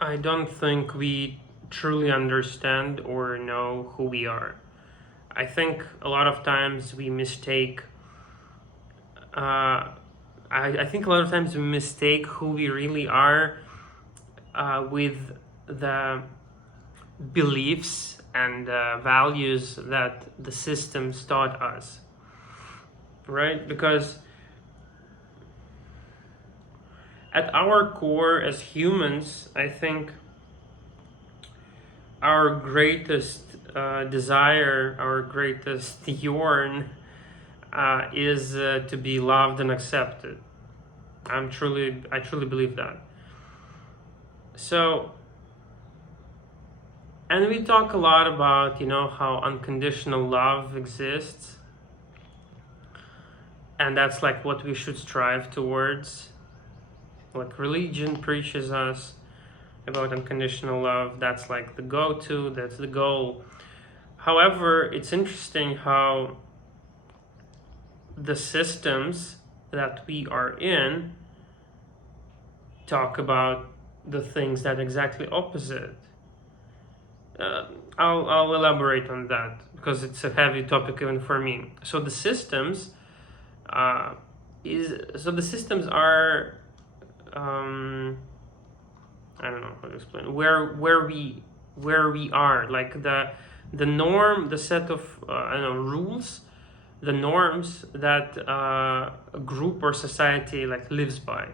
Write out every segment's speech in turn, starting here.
I don't think we truly understand or know who we are. I think a lot of times we mistake. I think a lot of times we mistake who we really are with the beliefs and values that the systems taught us, right? Because at our core as humans, I think our greatest desire, our greatest yearn is to be loved and accepted. I truly believe that. So, and we talk a lot about, how unconditional love exists, and that's like what we should strive towards. Like religion preaches us about unconditional love. That's like the go-to, that's the goal. However, it's interesting how the systems that we are in talk about the things that exactly opposite. I'll elaborate on that because it's a heavy topic even for me. So the systems the systems are I don't know how to explain where we are, like the norm, the set of I don't know, rules, the norms that a group or society like lives by.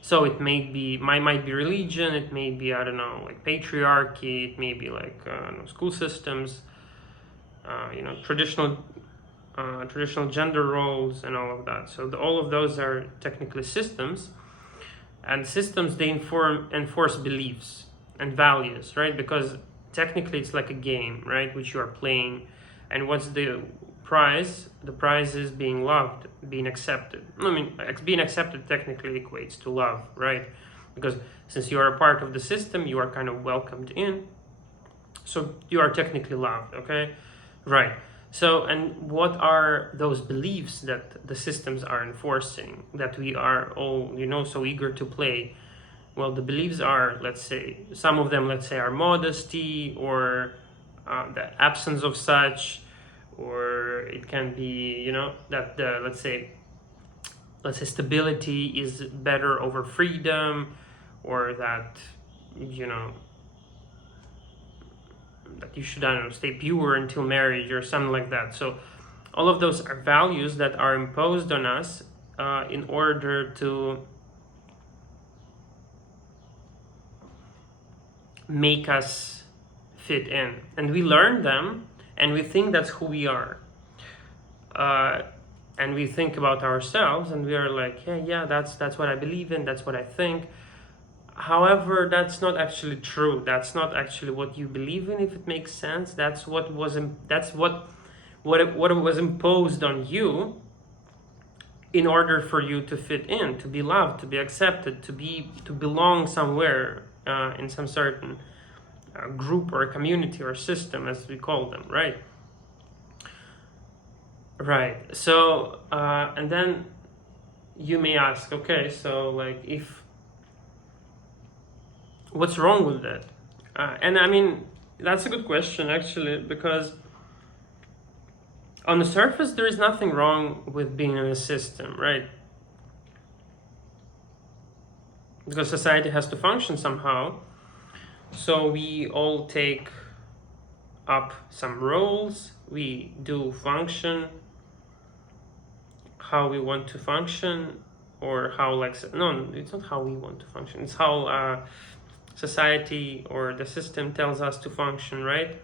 So it might be religion, it may be, I don't know, like patriarchy, it may be like school systems, traditional gender roles and all of that. So all of those are technically systems, and systems, they enforce beliefs and values, right? Because technically it's like a game, right, which you are playing, and what's the prize? The prize is being loved, being accepted. I mean, being accepted technically equates to love, right? Because since you are a part of the system, you are kind of welcomed in, so you are technically loved, okay? Right. So, and what are those beliefs that the systems are enforcing that we are all, so eager to play? Well, the beliefs are, let's say, some of them, let's say, are modesty, or the absence of such, or it can be, that the, let's say stability is better over freedom, or that, that you should, I don't know, stay pure until marriage or something like that. So all of those are values that are imposed on us in order to make us fit in, and we learn them, and we think that's who we are, and we think about ourselves, and we are like, yeah, that's what I believe in, that's what I think. However, that's not actually true. That's not actually what you believe in, if it makes sense. That's what was imposed on you in order for you to fit in, to be loved, to be accepted, to belong somewhere in some certain group or community or system, as we call them, right? Right. So, and then you may ask, okay, so like, if what's wrong with that? And I mean, that's a good question actually, because on the surface there is nothing wrong with being in a system, right? Because society has to function somehow. So we all take up some roles, we do function how we want to function, or how, like, no, it's not how we want to function, it's how society or the system tells us to function, right?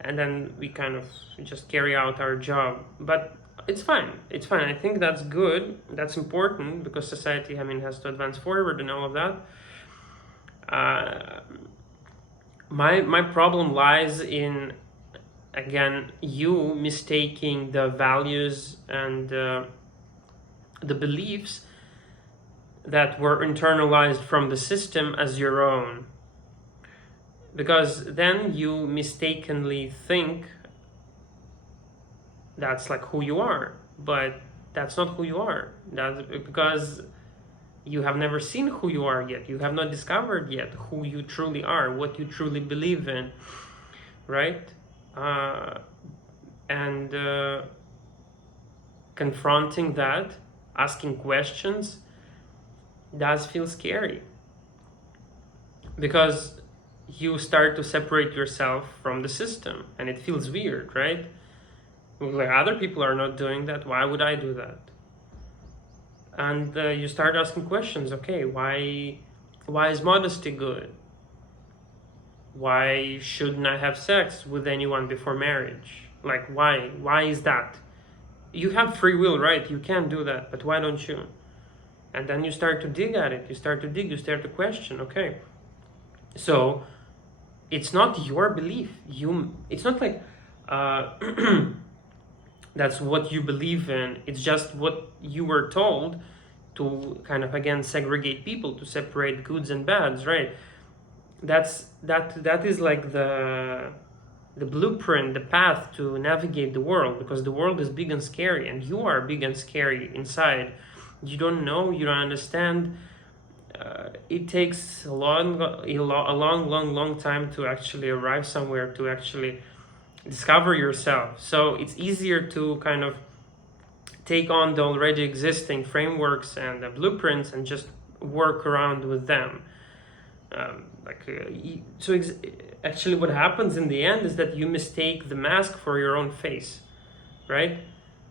And then we kind of just carry out our job. But it's fine. It's fine. I think that's good. That's important, because society, I mean, has to advance forward and all of that. My problem lies in, again, you mistaking the values and the beliefs that were internalized from the system as your own, because then you mistakenly think that's like who you are, but that's not who you are. That's because You have never seen who you are yet. You have not discovered yet who you truly are, what you truly believe in, right? And confronting that, asking questions, does feel scary, because you start to separate yourself from the system, and it feels weird, right? Like, other people are not doing that, why would I do that? And you start asking questions. Okay, why is modesty good? Why shouldn't I have sex with anyone before marriage? Like, why is that? You have free will, right? You can do that, but why don't you? And then you start to dig at it. You start to question. Okay, so it's not your belief. It's not like that's what you believe in. It's just what you were told to kind of, again, segregate people, to separate goods and bads, right? That is like the blueprint, the path to navigate the world, because the world is big and scary, and you are big and scary inside. You don't know, you don't understand. It takes a long time to actually arrive somewhere, to actually discover yourself. So it's easier to kind of take on the already existing frameworks and the blueprints and just work around with them. Actually what happens in the end is that you mistake the mask for your own face, right?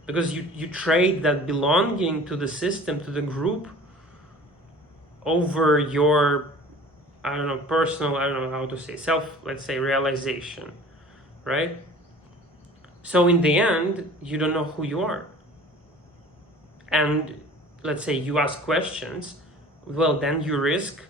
Because you trade that belonging to the system, to the group, over your, personal, let's say, realization, right? So in the end, you don't know who you are. And let's say you ask questions, well, then you risk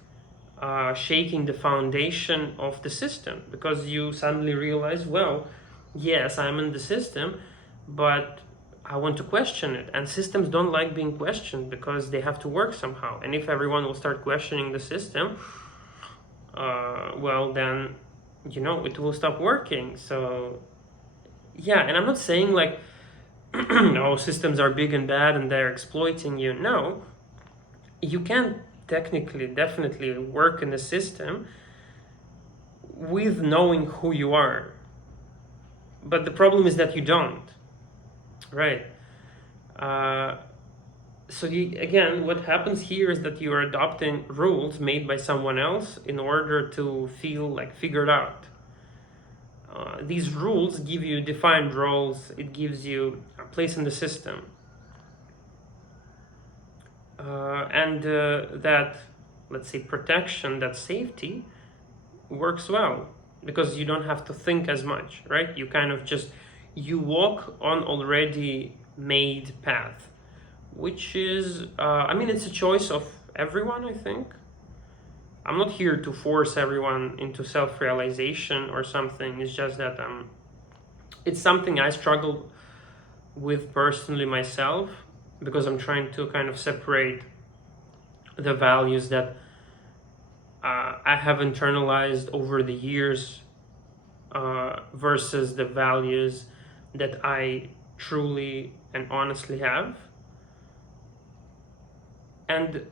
shaking the foundation of the system, because you suddenly realize, well, yes, I'm in the system, but I want to question it. And systems don't like being questioned, because they have to work somehow. And if everyone will start questioning the system, well, then, it will stop working. So, yeah, and I'm not saying like, no, systems are big and bad and they're exploiting you. No, you can definitely work in the system with knowing who you are. But the problem is that you don't, right? Again, what happens here is that you are adopting rules made by someone else in order to feel like figured out. These rules give you defined roles. It gives you a place in the system. And that, let's say, protection, that safety works well, because you don't have to think as much, right? You kind of you walk on already made path, which is, it's a choice of everyone, I think. I'm not here to force everyone into self-realization or something. It's just that it's something I struggle with personally myself, because I'm trying to kind of separate the values that I have internalized over the years versus the values that I truly and honestly have. And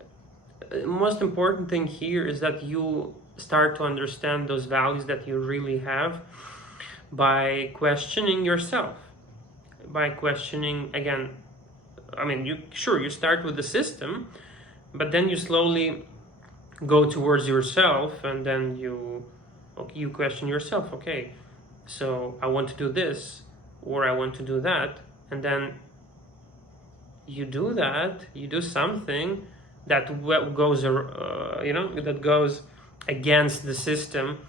the most important thing here is that you start to understand those values that you really have by questioning yourself, by questioning, again, you start with the system, but then you slowly go towards yourself, and then you question yourself. Okay, so I want to do this, or I want to do that, and then you do that, you do something that goes that goes against the system,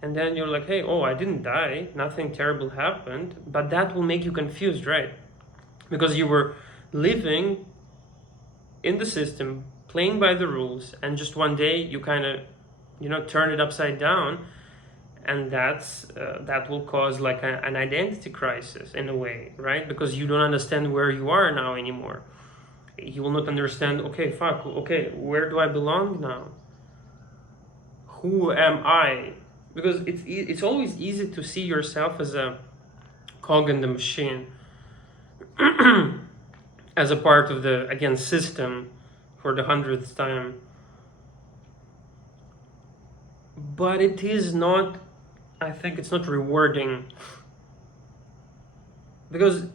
and then you're like, hey, I didn't die, nothing terrible happened. But that will make you confused, right? Because you were living in the system, playing by the rules, and just one day you kind of turn it upside down, and that will cause like an identity crisis in a way, right? Because you don't understand where you are now anymore. You will not understand, okay, where do I belong now? Who am I? Because it's always easy to see yourself as a cog in the machine, as a part of the, again, system for the 100th time. But it is not, I think it's not rewarding. Because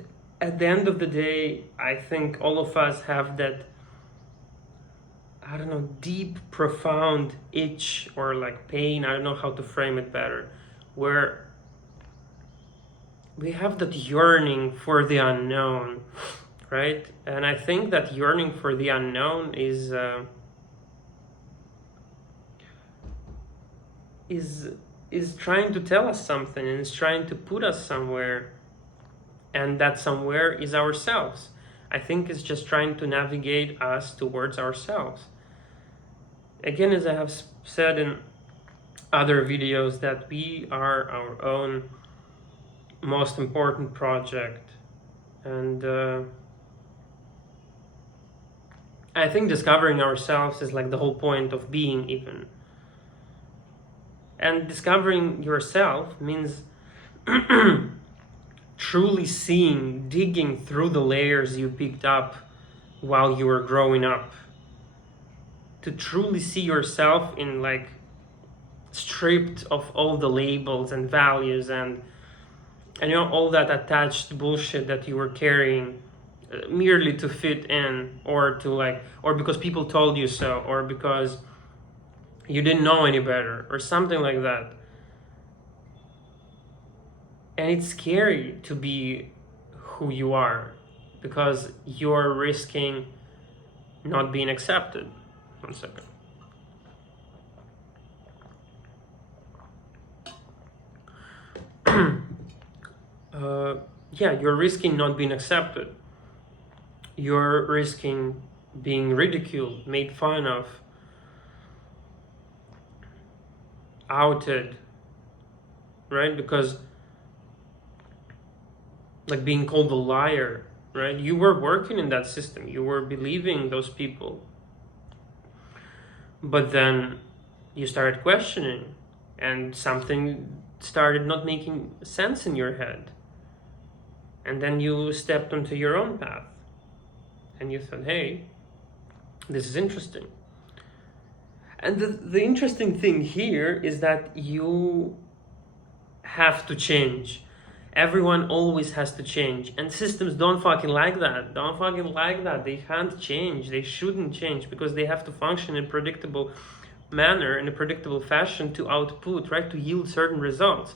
at the end of the day, I think all of us have that, I don't know, deep, profound itch or like pain, I don't know how to frame it better, where we have that yearning for the unknown, right? And I think that yearning for the unknown is trying to tell us something, and is trying to put us somewhere, and that somewhere is ourselves. I think it's just trying to navigate us towards ourselves. Again, as I have said in other videos, that we are our own most important project, and I think discovering ourselves is like the whole point of being, even. And discovering yourself means truly seeing, digging through the layers you picked up while you were growing up, to truly see yourself in like stripped of all the labels and values and you know, all that attached bullshit that you were carrying merely to fit in, or to like, or because people told you so, or because you didn't know any better, or something like that. And it's scary to be who you are, because you're risking not being accepted. 1 second. Yeah, you're risking not being accepted. You're risking being ridiculed, made fun of, outed, right? Because like being called a liar, right? You were working in that system, you were believing those people, but then you started questioning, and something started not making sense in your head, and then you stepped onto your own path, and you thought, hey, this is interesting. And the interesting thing here is that you have to change. Everyone always has to change, and systems don't fucking like that. Don't fucking like that. They can't change. They shouldn't change, because they have to function in a predictable manner, in a predictable fashion, to output, right, to yield certain results.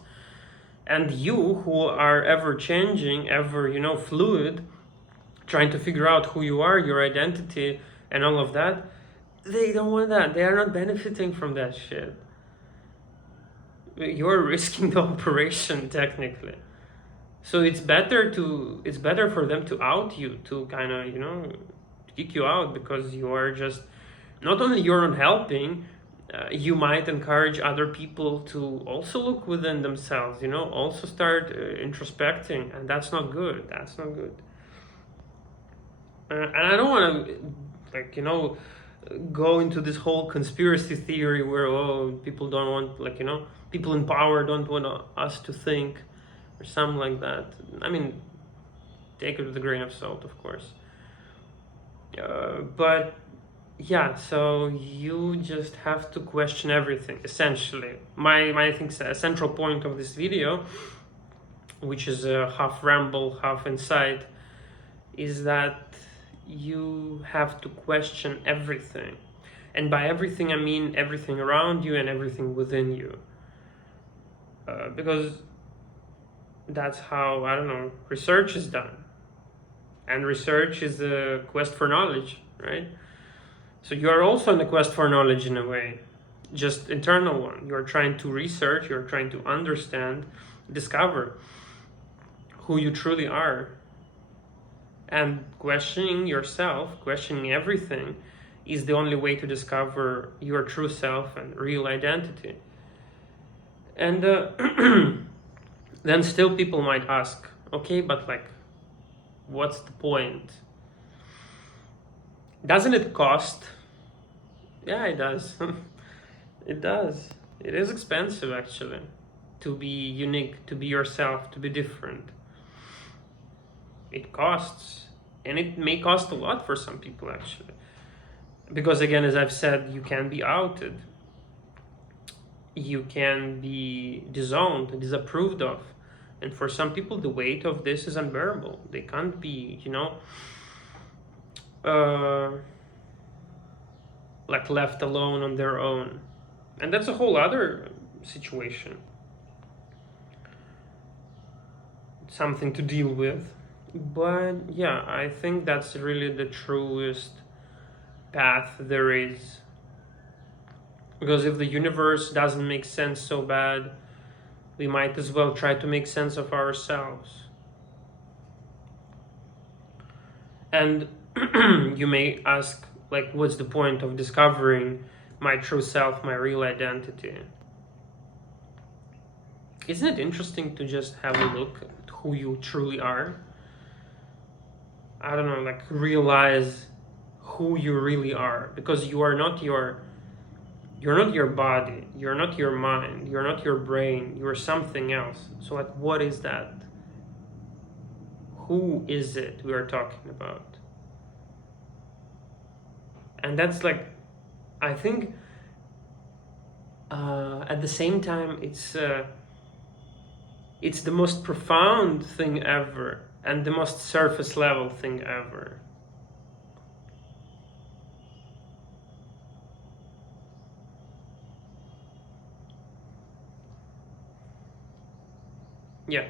And you, who are ever changing, ever, you know, fluid, trying to figure out who you are, your identity, and all of that, they don't want that. They are not benefiting from that shit. You're risking the operation, technically. So it's better for them to out you, to kind of, you know, kick you out, because you are just, not only you're not helping, you might encourage other people to also look within themselves, you know, also start introspecting, and that's not good. That's not good. And I don't want to, like, you know, go into this whole conspiracy theory where, oh, people don't want, like, you know, people in power don't want us to think, or something like that. I mean, take it with a grain of salt, of course. But yeah, so you just have to question everything, essentially. My I think a central point of this video, which is a half ramble, half insight, is that you have to question everything. And by everything, I mean everything around you and everything within you. Because that's how, I don't know, research is done. And research is a quest for knowledge, right? So you are also in the quest for knowledge in a way, just internal one. You're trying to research, you're trying to understand, discover who you truly are. And questioning yourself, questioning everything, is the only way to discover your true self and real identity. And then still people might ask, okay, but like, what's the point? Doesn't it cost? Yeah, it does. It does. It is expensive, actually, to be unique, to be yourself, to be different. It costs, and it may cost a lot for some people, actually. Because again, as I've said, you can be outed, you can be disowned, disapproved of, and for some people the weight of this is unbearable. They can't be, like left alone on their own, and that's a whole other situation, something to deal with. But yeah, I think that's really the truest path there is. Because if the universe doesn't make sense so bad, we might as well try to make sense of ourselves. And you may ask, like, what's the point of discovering my true self, my real identity? Isn't it interesting to just have a look at who you truly are? I don't know, like realize who you really are, because you're not your body, you're not your mind, you're not your brain, you're something else. So like, what is that? Who is it we are talking about? And that's like, I think at the same time it's the most profound thing ever and the most surface level thing ever. Yeah.